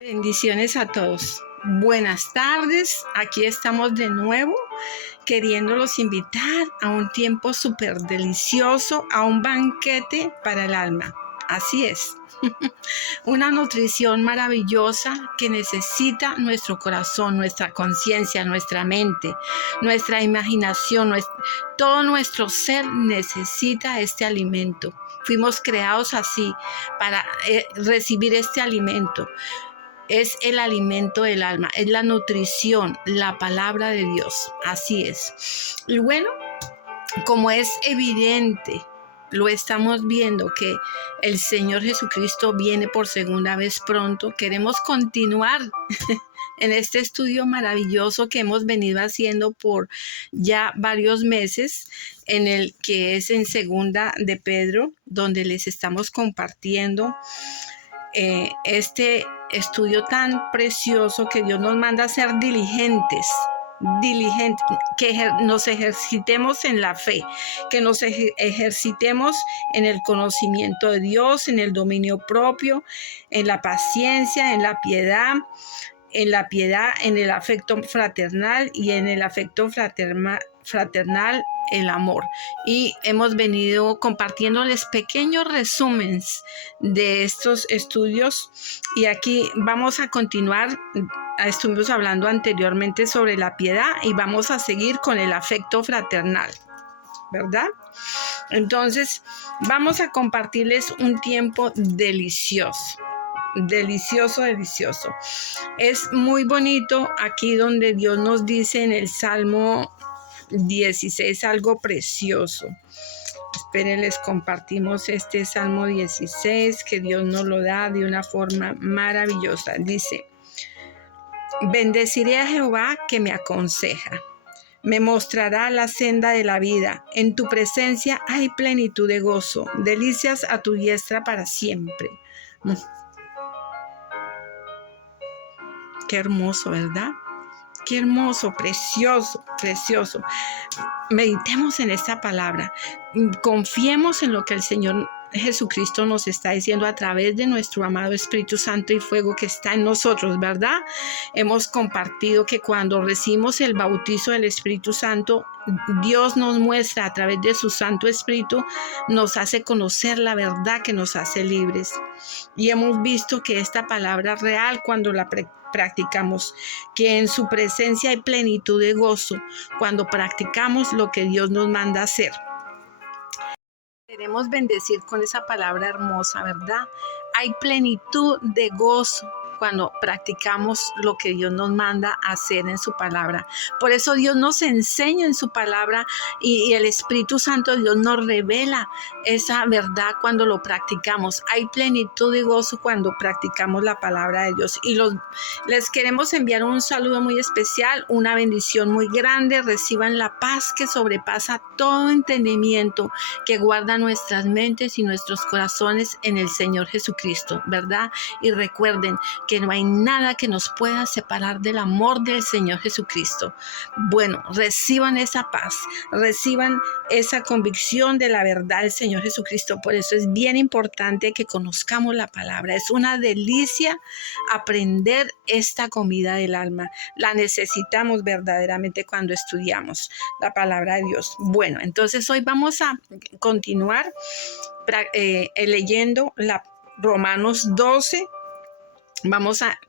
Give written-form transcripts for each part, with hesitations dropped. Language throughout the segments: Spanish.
Bendiciones a todos. Buenas tardes. Aquí estamos de nuevo queriéndolos invitar a un tiempo súper delicioso, a un banquete para el alma. Así es. Una nutrición maravillosa que necesita nuestro corazón, nuestra conciencia, nuestra mente, nuestra imaginación, todo nuestro ser necesita este alimento. Fuimos creados así para recibir este alimento. Es el alimento del alma, es la nutrición, la palabra de Dios. Así es. Y bueno, como es evidente, lo estamos viendo que el Señor Jesucristo viene por segunda vez pronto. Queremos continuar en este estudio maravilloso que hemos venido haciendo por ya varios meses, en el que es en Segunda de Pedro, donde les estamos compartiendo este estudio tan precioso que Dios nos manda a ser diligentes, que nos ejercitemos en la fe, que nos ejercitemos en el conocimiento de Dios, en el dominio propio, en la paciencia, en la piedad, en el afecto fraternal y en el afecto fraternal el amor. Y hemos venido compartiéndoles pequeños resúmenes de estos estudios, y aquí vamos a continuar. Estuvimos hablando anteriormente sobre la piedad y vamos a seguir con el afecto fraternal, ¿verdad? Entonces vamos a compartirles un tiempo delicioso. Delicioso. Es muy bonito aquí donde Dios nos dice en el Salmo 16 algo precioso. Esperen, les compartimos este Salmo 16 que Dios nos lo da de una forma maravillosa. Dice: bendeciré a Jehová que me aconseja. Me mostrará la senda de la vida. En tu presencia hay plenitud de gozo, delicias a tu diestra para siempre. Qué hermoso, ¿verdad? Qué hermoso, precioso. Meditemos en esta palabra. Confiemos en lo que el Señor Jesucristo nos está diciendo a través de nuestro amado Espíritu Santo y fuego que está en nosotros, ¿verdad? Hemos compartido que cuando recibimos el bautizo del Espíritu Santo, Dios nos muestra a través de su Santo Espíritu, nos hace conocer la verdad que nos hace libres. Y hemos visto que esta palabra es real cuando la practicamos, que en su presencia hay plenitud de gozo cuando practicamos lo que Dios nos manda hacer. Queremos bendecir con esa palabra hermosa, ¿verdad? Hay plenitud de gozo cuando practicamos lo que Dios nos manda a hacer en su palabra. Por eso Dios nos enseña en su palabra y el Espíritu Santo de Dios nos revela esa verdad cuando lo practicamos. Hay plenitud de gozo cuando practicamos la palabra de Dios. Y les queremos enviar un saludo muy especial, una bendición muy grande. Reciban la paz que sobrepasa todo entendimiento, que guarda nuestras mentes y nuestros corazones en el Señor Jesucristo, ¿verdad? Y recuerden que no hay nada que nos pueda separar del amor del Señor Jesucristo. Bueno, reciban esa paz, reciban esa convicción de la verdad del Señor Jesucristo. Por eso es bien importante que conozcamos la palabra. Es una delicia aprender esta comida del alma. La necesitamos verdaderamente cuando estudiamos la palabra de Dios. Bueno, entonces hoy vamos a continuar leyendo Romanos 12.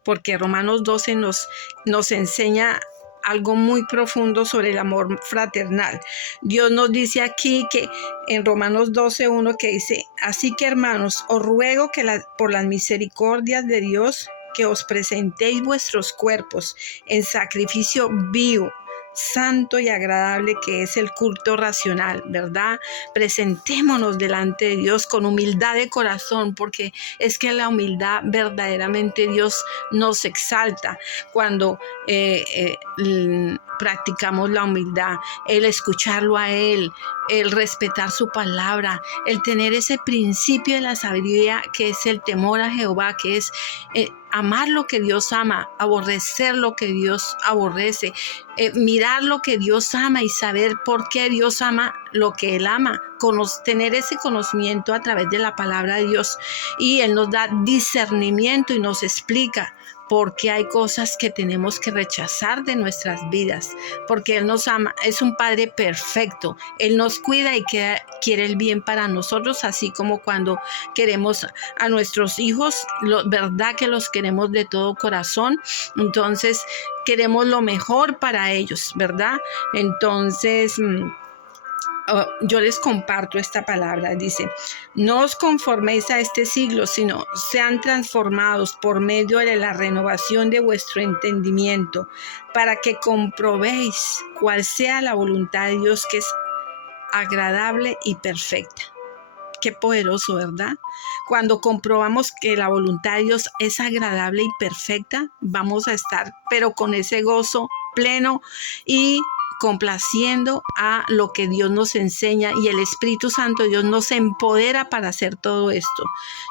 Porque Romanos 12 nos enseña algo muy profundo sobre el amor fraternal. Dios nos dice aquí que en Romanos 12:1 que dice: así que, hermanos, os ruego que por las misericordias de Dios, que os presentéis vuestros cuerpos en sacrificio vivo, santo y agradable, que es el culto racional, ¿verdad? Presentémonos delante de Dios con humildad de corazón, porque es que la humildad verdaderamente Dios nos exalta cuando practicamos la humildad, el escucharlo a Él, el respetar su palabra, el tener ese principio de la sabiduría que es el temor a Jehová, que es amar lo que Dios ama, aborrecer lo que Dios aborrece, mirar lo que Dios ama y saber por qué Dios ama lo que Él ama, tener ese conocimiento a través de la palabra de Dios. Y Él nos da discernimiento y nos explica porque hay cosas que tenemos que rechazar de nuestras vidas, porque Él nos ama, es un Padre perfecto, Él nos cuida y quiere el bien para nosotros, así como cuando queremos a nuestros hijos, verdad que los queremos de todo corazón, entonces queremos lo mejor para ellos, ¿verdad? Entonces, yo les comparto esta palabra, dice, no os conforméis a este siglo, sino sean transformados por medio de la renovación de vuestro entendimiento, para que comprobéis cuál sea la voluntad de Dios, que es agradable y perfecta. Qué poderoso, ¿verdad? Cuando comprobamos que la voluntad de Dios es agradable y perfecta, vamos a estar, pero con ese gozo pleno y complaciendo a lo que Dios nos enseña, y el Espíritu Santo de Dios nos empodera para hacer todo esto.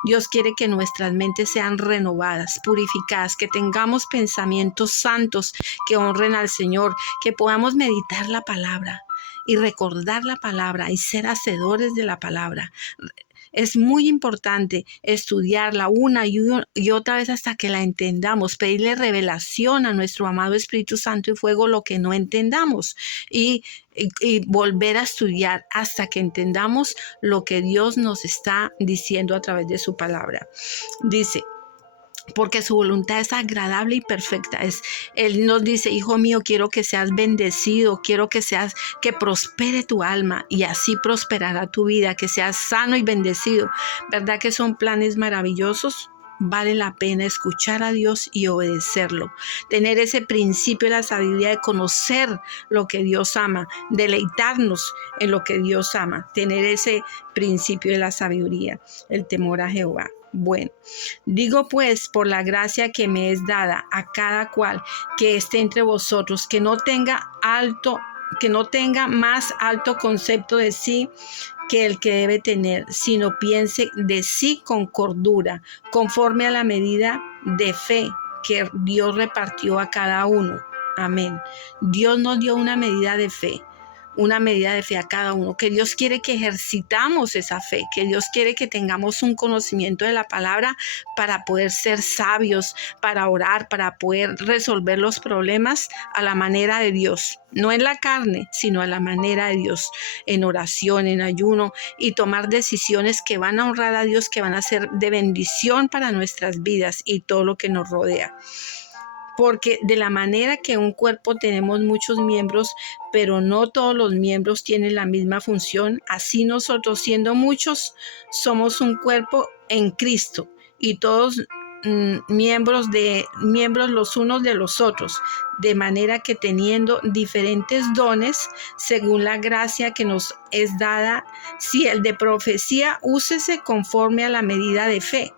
Dios quiere que nuestras mentes sean renovadas, purificadas, que tengamos pensamientos santos que honren al Señor, que podamos meditar la palabra y recordar la palabra y ser hacedores de la palabra. Es muy importante estudiarla una y otra vez hasta que la entendamos, pedirle revelación a nuestro amado Espíritu Santo y Fuego lo que no entendamos y volver a estudiar hasta que entendamos lo que Dios nos está diciendo a través de su palabra. Dice, porque su voluntad es agradable y perfecta. Él nos dice, hijo mío, quiero que seas bendecido, quiero que prospere tu alma y así prosperará tu vida, que seas sano y bendecido. ¿Verdad que son planes maravillosos? Vale la pena escuchar a Dios y obedecerlo. Tener ese principio de la sabiduría de conocer lo que Dios ama, deleitarnos en lo que Dios ama. Tener ese principio de la sabiduría, el temor a Jehová. Bueno, digo pues por la gracia que me es dada a cada cual que esté entre vosotros, que no tenga más alto concepto de sí que el que debe tener, sino piense de sí con cordura, conforme a la medida de fe que Dios repartió a cada uno. Amén. Dios nos dio una medida de fe a cada uno, que Dios quiere que ejercitamos esa fe, que Dios quiere que tengamos un conocimiento de la palabra para poder ser sabios, para orar, para poder resolver los problemas a la manera de Dios, no en la carne, sino a la manera de Dios, en oración, en ayuno, y tomar decisiones que van a honrar a Dios, que van a ser de bendición para nuestras vidas y todo lo que nos rodea. Porque de la manera que un cuerpo tenemos muchos miembros, pero no todos los miembros tienen la misma función, así nosotros, siendo muchos, somos un cuerpo en Cristo y todos miembros los unos de los otros, de manera que teniendo diferentes dones según la gracia que nos es dada, si el de profecía, úsese conforme a la medida de fe,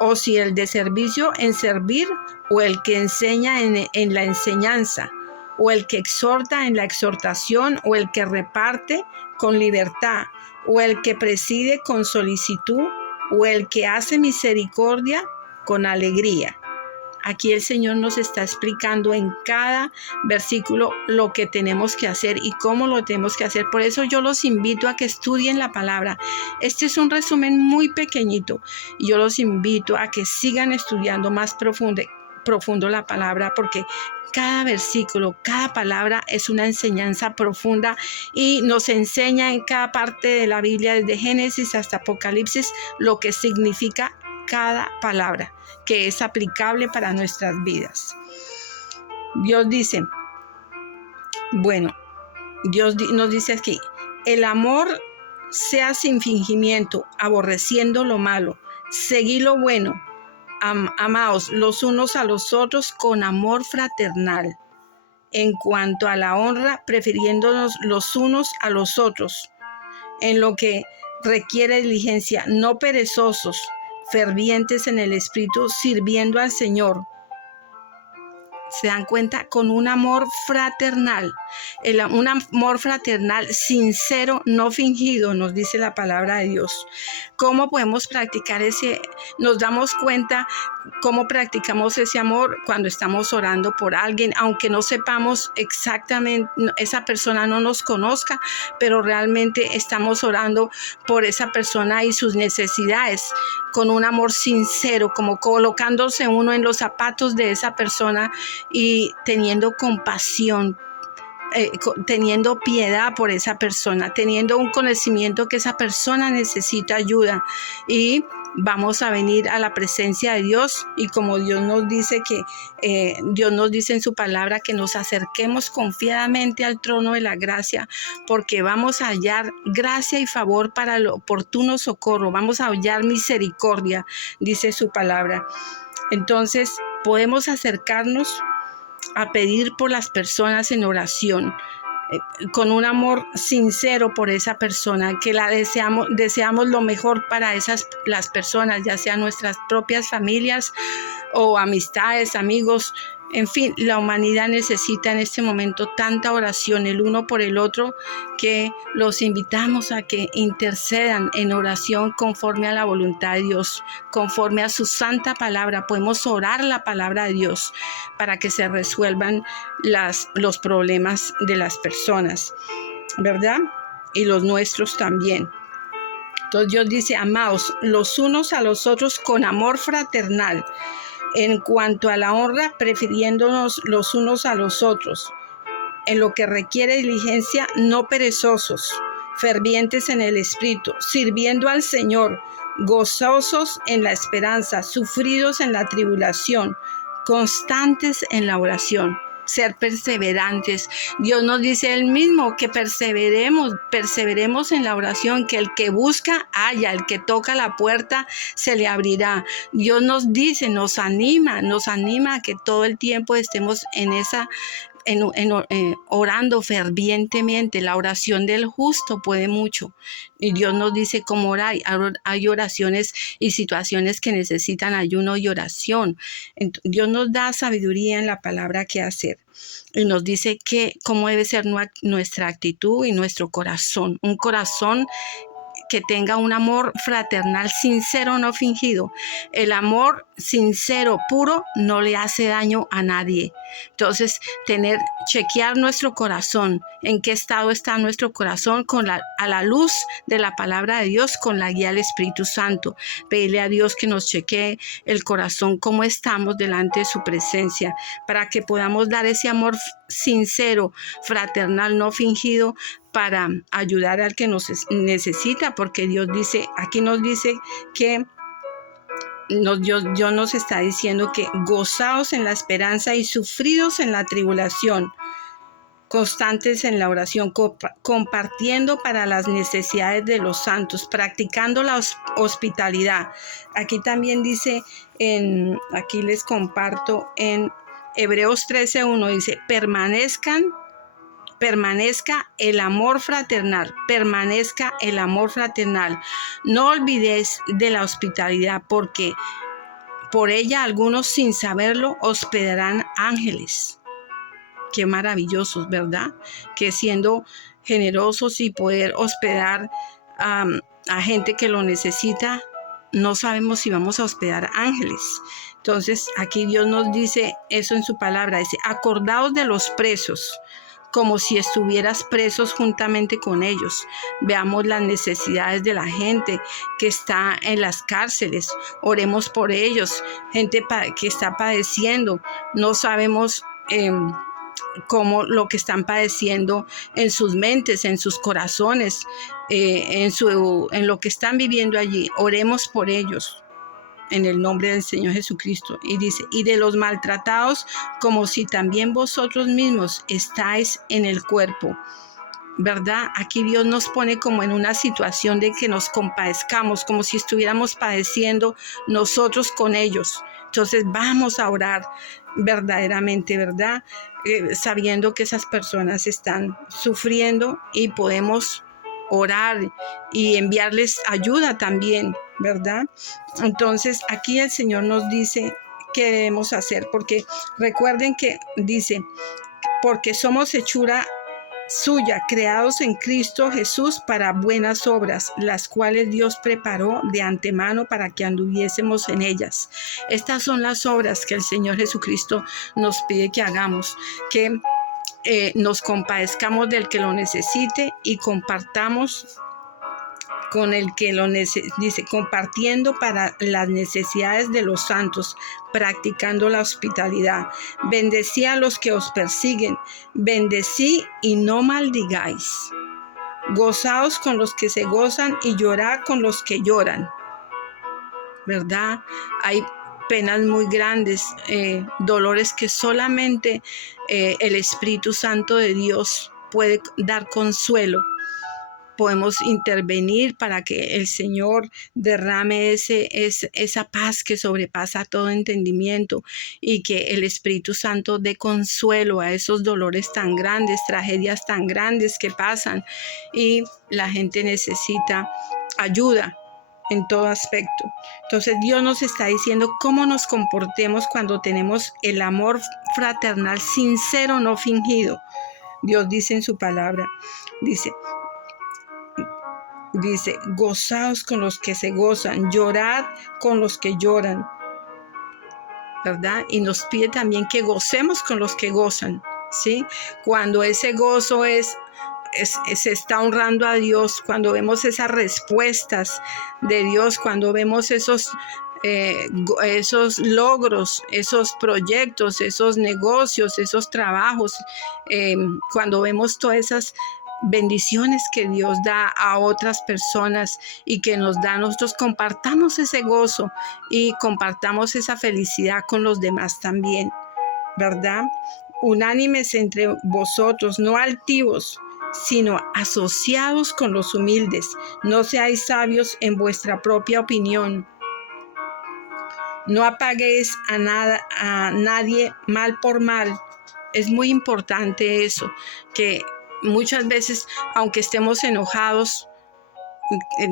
o si el de servicio, en servir, o el que enseña en la enseñanza, o el que exhorta en la exhortación, o el que reparte con libertad, o el que preside con solicitud, o el que hace misericordia con alegría. Aquí el Señor nos está explicando en cada versículo lo que tenemos que hacer y cómo lo tenemos que hacer. Por eso yo los invito a que estudien la palabra. Este es un resumen muy pequeñito y yo los invito a que sigan estudiando más profundo la palabra, porque cada versículo, cada palabra es una enseñanza profunda y nos enseña en cada parte de la Biblia, desde Génesis hasta Apocalipsis, lo que significa cada palabra, que es aplicable para nuestras vidas. Dios dice, Dios nos dice aquí, el amor sea sin fingimiento, aborreciendo lo malo, seguid lo bueno, amaos los unos a los otros con amor fraternal. En cuanto a la honra, prefiriéndonos los unos a los otros, en lo que requiere diligencia, no perezosos, fervientes en el espíritu, sirviendo al Señor. Se dan cuenta, con un amor fraternal, un amor fraternal sincero, no fingido, nos dice la palabra de Dios, ¿Cómo podemos practicar ese? Nos damos cuenta cómo practicamos ese amor cuando estamos orando por alguien, aunque no sepamos exactamente, esa persona no nos conozca, pero realmente estamos orando por esa persona y sus necesidades con un amor sincero, como colocándose uno en los zapatos de esa persona y teniendo compasión, teniendo piedad por esa persona, teniendo un conocimiento que esa persona necesita ayuda, y vamos a venir a la presencia de Dios. Y como Dios nos dice Dios nos dice en su palabra que nos acerquemos confiadamente al trono de la gracia, porque vamos a hallar gracia y favor para el oportuno socorro, vamos a hallar misericordia, dice su palabra. Entonces podemos acercarnos a pedir por las personas en oración, con un amor sincero por esa persona, que la deseamos lo mejor para las personas, ya sean nuestras propias familias o amistades, amigos. En fin, la humanidad necesita en este momento tanta oración el uno por el otro, que los invitamos a que intercedan en oración conforme a la voluntad de Dios, conforme a su santa palabra. Podemos orar la palabra de Dios para que se resuelvan los problemas de las personas, ¿verdad? Y los nuestros también. Entonces Dios dice: amaos los unos a los otros con amor fraternal, en cuanto a la honra, prefiriéndonos los unos a los otros, en lo que requiere diligencia, no perezosos, fervientes en el espíritu, sirviendo al Señor, gozosos en la esperanza, sufridos en la tribulación, constantes en la oración. Ser perseverantes. Dios nos dice Él mismo que perseveremos en la oración, que el que busca halla, el que toca la puerta se le abrirá. Dios nos dice, nos anima a que todo el tiempo estemos orando fervientemente. La oración del justo puede mucho, y Dios nos dice cómo orar. Hay oraciones y situaciones que necesitan ayuno y oración. Dios nos da sabiduría en la palabra que hacer, y nos dice cómo debe ser nuestra actitud y nuestro corazón. Un corazón que tenga un amor fraternal sincero, no fingido. El amor sincero, puro, no le hace daño a nadie. Entonces, chequear nuestro corazón, en qué estado está nuestro corazón, a la luz de la palabra de Dios, con la guía del Espíritu Santo. Pedirle a Dios que nos chequee el corazón, cómo estamos delante de su presencia, para que podamos dar ese amor sincero, fraternal, no fingido, para ayudar al que nos necesita, porque Dios dice, aquí nos dice que Dios nos está diciendo que gozaos en la esperanza y sufridos en la tribulación, constantes en la oración, compartiendo para las necesidades de los santos, practicando la hospitalidad. Aquí también dice, aquí les comparto en Hebreos 13:1, dice: permanezca el amor fraternal, permanezca el amor fraternal. No olvidéis de la hospitalidad, porque por ella algunos, sin saberlo, hospedarán ángeles. Qué maravillosos, ¿verdad? Que siendo generosos y poder hospedar a gente que lo necesita, no sabemos si vamos a hospedar ángeles. Entonces aquí Dios nos dice eso en su palabra, dice: acordaos de los presos, como si estuvieras presos juntamente con ellos. Veamos las necesidades de la gente que está en las cárceles. Oremos por ellos. Gente que está padeciendo. No sabemos cómo lo que están padeciendo en sus mentes, en sus corazones, en lo que están viviendo allí. Oremos por ellos en el nombre del Señor Jesucristo. Y dice: y de los maltratados, como si también vosotros mismos estáis en el cuerpo. ¿Verdad? Aquí Dios nos pone como en una situación de que nos compadezcamos, como si estuviéramos padeciendo nosotros con ellos. Entonces vamos a orar verdaderamente, ¿verdad? Sabiendo que esas personas están sufriendo, y podemos orar y enviarles ayuda también, ¿verdad? Entonces aquí el Señor nos dice qué debemos hacer, porque recuerden que dice: porque somos hechura suya, creados en Cristo Jesús para buenas obras, las cuales Dios preparó de antemano para que anduviésemos en ellas. Estas son las obras que el Señor Jesucristo nos pide que hagamos, que nos compadezcamos del que lo necesite y compartamos con el que lo dice, compartiendo para las necesidades de los santos, practicando la hospitalidad. Bendecí a los que os persiguen, bendecí y no maldigáis. Gozaos con los que se gozan y llorad con los que lloran. ¿Verdad? Hay penas muy grandes, dolores que solamente el Espíritu Santo de Dios puede dar consuelo. Podemos intervenir para que el Señor derrame esa paz que sobrepasa todo entendimiento y que el Espíritu Santo dé consuelo a esos dolores tan grandes, tragedias tan grandes que pasan, y la gente necesita ayuda en todo aspecto. Entonces Dios nos está diciendo cómo nos comportemos cuando tenemos el amor fraternal sincero, no fingido. Dios dice en su palabra, dice, gozaos con los que se gozan, llorad con los que lloran, ¿verdad? Y nos pide también que gocemos con los que gozan, ¿sí? Cuando ese gozo se está honrando a Dios, cuando vemos esas respuestas de Dios, cuando vemos esos logros, esos proyectos, esos negocios, esos trabajos, cuando vemos todas esas bendiciones que Dios da a otras personas y que nos da a nosotros, compartamos ese gozo y compartamos esa felicidad con los demás también, ¿verdad? Unánimes entre vosotros, no altivos, sino asociados con los humildes. No seáis sabios en vuestra propia opinión. No apaguéis a nadie mal por mal. Es muy importante eso, que muchas veces, aunque estemos enojados,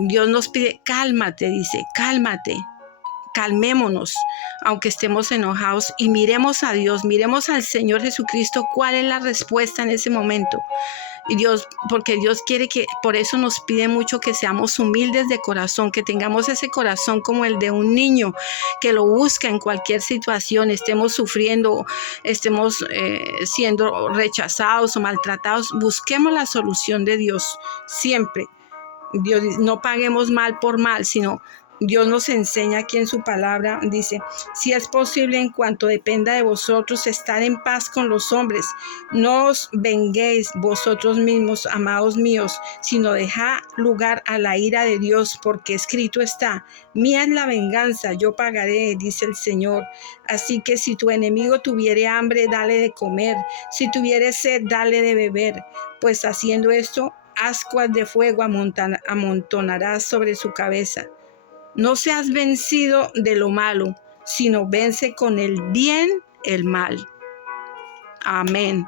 Dios nos pide, cálmate, dice, cálmate, calmémonos, aunque estemos enojados, y miremos a Dios, miremos al Señor Jesucristo, cuál es la respuesta en ese momento. Y Dios, porque Dios quiere que, por eso nos pide mucho que seamos humildes de corazón, que tengamos ese corazón como el de un niño, que lo busca en cualquier situación, estemos sufriendo, estemos siendo rechazados o maltratados, busquemos la solución de Dios siempre. Dios, no paguemos mal por mal, sino Dios nos enseña aquí en su palabra, dice, si es posible en cuanto dependa de vosotros estar en paz con los hombres, no os venguéis vosotros mismos, amados míos, sino dejad lugar a la ira de Dios, porque escrito está, mía es la venganza, yo pagaré, dice el Señor. Así que si tu enemigo tuviere hambre, dale de comer, si tuviere sed, dale de beber, pues haciendo esto, ascuas de fuego amontonarás sobre su cabeza. No seas vencido de lo malo, sino vence con el bien el mal. Amén.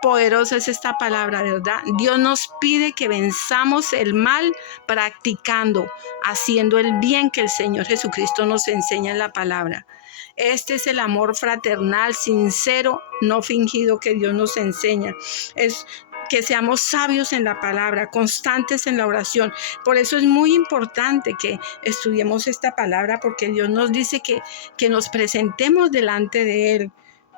Poderosa es esta palabra, ¿verdad? Dios nos pide que venzamos el mal practicando, haciendo el bien que el Señor Jesucristo nos enseña en la palabra. Este es el amor fraternal, sincero, no fingido que Dios nos enseña. Es que seamos sabios en la palabra, constantes en la oración. Por eso es muy importante que estudiemos esta palabra, porque Dios nos dice que nos presentemos delante de Él,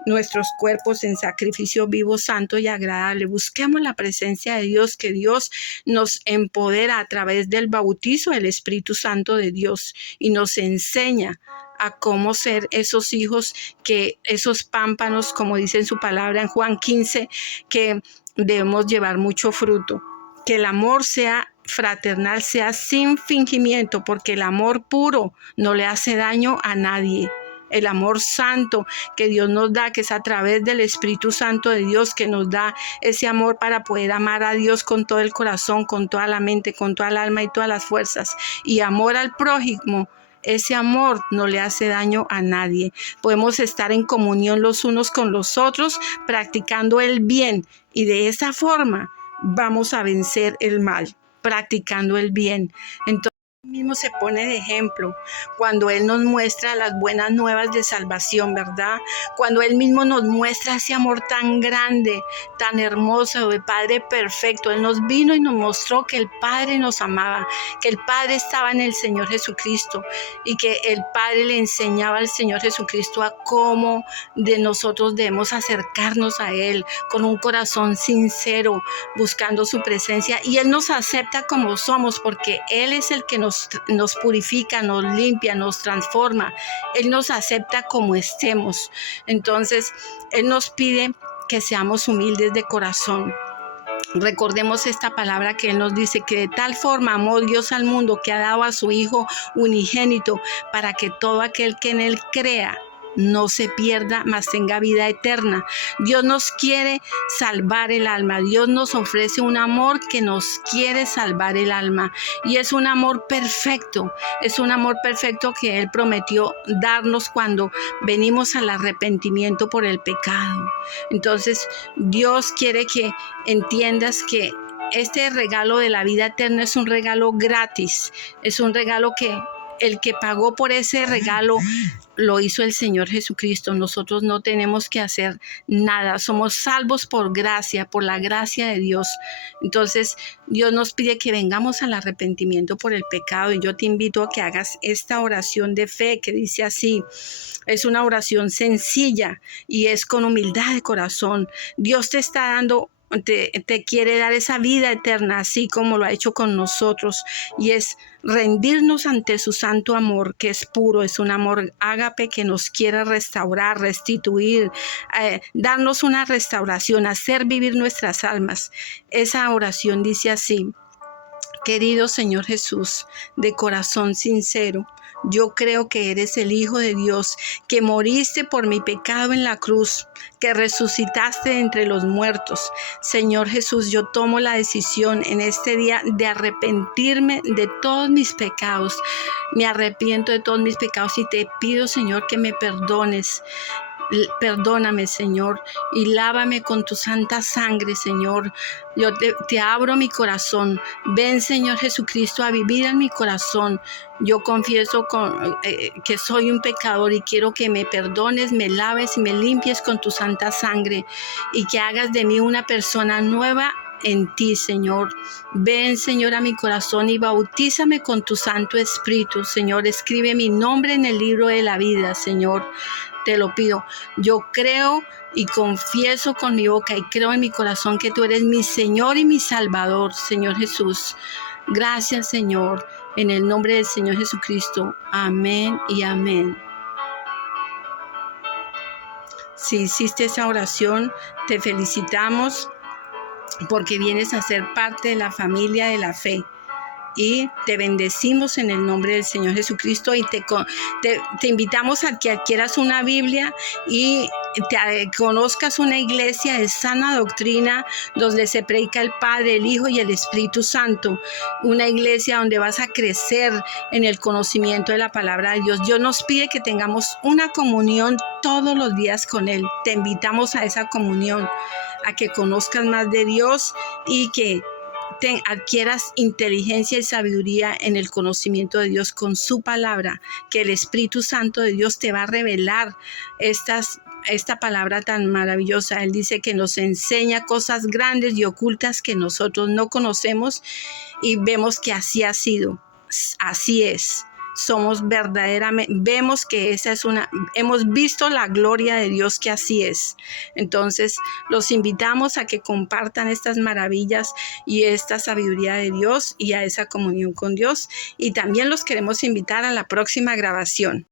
nuestros cuerpos en sacrificio vivo, santo y agradable. Busquemos la presencia de Dios, que Dios nos empodera a través del bautizo del Espíritu Santo de Dios y nos enseña a cómo ser esos hijos, que esos pámpanos, como dice en su palabra en Juan 15, que debemos llevar mucho fruto. Que el amor sea fraternal, sea sin fingimiento, porque el amor puro no le hace daño a nadie. El amor santo que Dios nos da, que es a través del Espíritu Santo de Dios, que nos da ese amor para poder amar a Dios con todo el corazón, con toda la mente, con toda el alma y todas las fuerzas. Y amor al prójimo, ese amor no le hace daño a nadie. Podemos estar en comunión los unos con los otros, practicando el bien, y de esa forma vamos a vencer el mal, practicando el bien. Entonces, Mismo se pone de ejemplo cuando Él nos muestra las buenas nuevas de salvación, ¿verdad? Cuando Él mismo nos muestra ese amor tan grande, tan hermoso, de Padre perfecto. Él nos vino y nos mostró que el Padre nos amaba, que el Padre estaba en el Señor Jesucristo y que el Padre le enseñaba al Señor Jesucristo a cómo de nosotros debemos acercarnos a Él con un corazón sincero, buscando su presencia. Y Él nos acepta como somos porque Él es el que nos purifica, nos limpia, nos transforma. Él nos acepta como estemos. Entonces, Él nos pide que seamos humildes de corazón. Recordemos esta palabra que Él nos dice, que de tal forma amó Dios al mundo que ha dado a su Hijo unigénito para que todo aquel que en Él crea no se pierda, mas tenga vida eterna. Dios nos quiere salvar el alma. Dios nos ofrece un amor que nos quiere salvar el alma. Y es un amor perfecto. Es un amor perfecto que Él prometió darnos cuando venimos al arrepentimiento por el pecado. Entonces, Dios quiere que entiendas que este regalo de la vida eterna es un regalo gratis. Es un regalo que el que pagó por ese regalo lo hizo el Señor Jesucristo. Nosotros no tenemos que hacer nada. Somos salvos por gracia, por la gracia de Dios. Entonces, Dios nos pide que vengamos al arrepentimiento por el pecado. Y yo te invito a que hagas esta oración de fe que dice así. Es una oración sencilla y es con humildad de corazón. Dios te está dando, te quiere dar esa vida eterna, así como lo ha hecho con nosotros, y es rendirnos ante su santo amor, que es puro, es un amor ágape que nos quiere restaurar, restituir, darnos una restauración, hacer vivir nuestras almas. Esa oración dice así: querido Señor Jesús, de corazón sincero, yo creo que eres el Hijo de Dios, que moriste por mi pecado en la cruz, que resucitaste de entre los muertos. Señor Jesús, yo tomo la decisión en este día de arrepentirme de todos mis pecados. Me arrepiento de todos mis pecados y te pido, Señor, que me perdones. Perdóname, Señor, y lávame con tu santa sangre, Señor. Yo te abro mi corazón. Ven, Señor Jesucristo, a vivir en mi corazón. Yo confieso que soy un pecador y quiero que me perdones, me laves y me limpies con tu santa sangre y que hagas de mí una persona nueva en ti, Señor. Ven, Señor, a mi corazón y bautízame con tu Santo Espíritu, Señor. Escribe mi nombre en el libro de la vida, Señor. Te lo pido. Yo creo y confieso con mi boca y creo en mi corazón que tú eres mi Señor y mi Salvador, Señor Jesús. Gracias, Señor, en el nombre del Señor Jesucristo. Amén y amén. Si hiciste esa oración, te felicitamos porque vienes a ser parte de la familia de la fe. Y te bendecimos en el nombre del Señor Jesucristo y te invitamos a que adquieras una Biblia y te conozcas una iglesia de sana doctrina donde se predica el Padre, el Hijo y el Espíritu Santo. Una iglesia donde vas a crecer en el conocimiento de la palabra de Dios. Dios nos pide que tengamos una comunión todos los días con Él. Te invitamos a esa comunión, a que conozcas más de Dios y que adquieras inteligencia y sabiduría en el conocimiento de Dios con su palabra, que el Espíritu Santo de Dios te va a revelar esta palabra tan maravillosa. Él dice que nos enseña cosas grandes y ocultas que nosotros no conocemos y vemos que así ha sido, así es. Somos verdaderamente, vemos que hemos visto la gloria de Dios, que así es. Entonces, los invitamos a que compartan estas maravillas y esta sabiduría de Dios y a esa comunión con Dios. Y también los queremos invitar a la próxima grabación.